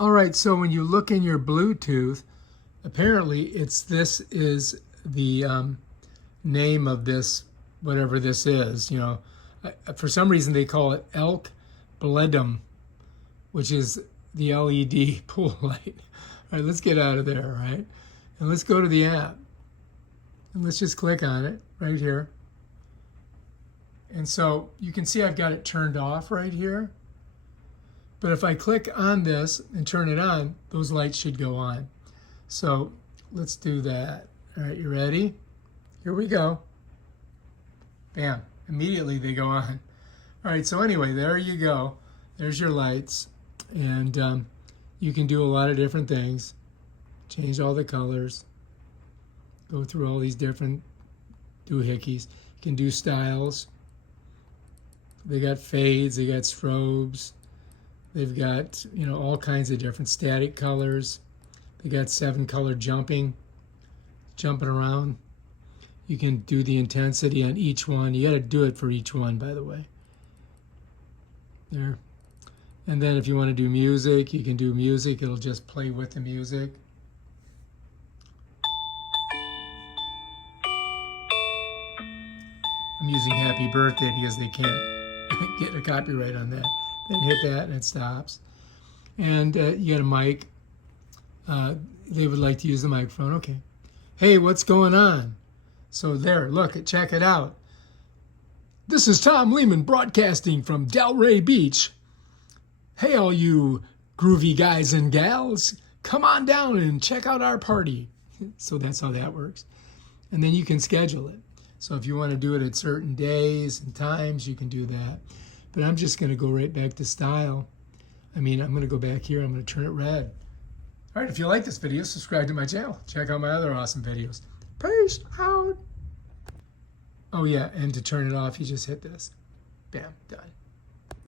All right, so when you look in your Bluetooth, apparently this is the name of this, whatever this is. You know, for some reason they call it LyLmLe, which is the LED pool light. All right, let's get out of there, all right? And let's go to the app. And let's just click on it right here. And so you can see I've got it turned off right here. But if I click on this and turn it on, those lights should go on. So let's do that. All right, you ready? Here we go. Bam, immediately they go on. All right, so anyway, there you go. There's your lights. And you can do a lot of different things. Change all the colors. Go through all these different doohickeys. You can do styles. They got fades, they got strobes. They've got, you know, all kinds of different static colors. They got 7-color jumping around. You can do the intensity on each one. You got to do it for each one, by the way. There. And then if you want to do music, you can do music. It'll just play with the music. I'm using Happy Birthday because they can't get a copyright on that. Then hit that and it stops. And you got a mic. They would like to use the microphone. Okay. Hey, what's going on? So there, look, check it out. This is Tom Lehman broadcasting from Delray Beach. Hey, all you groovy guys and gals, come on down and check out our party. So that's how that works. And then you can schedule it. So if you want to do it at certain days and times, you can do that. But I'm just going to go right back to style. I'm going to go back here. I'm going to turn it red. All right, if you like this video, subscribe to my channel. Check out my other awesome videos. Peace out. Oh, yeah, and to turn it off, you just hit this. Bam, done.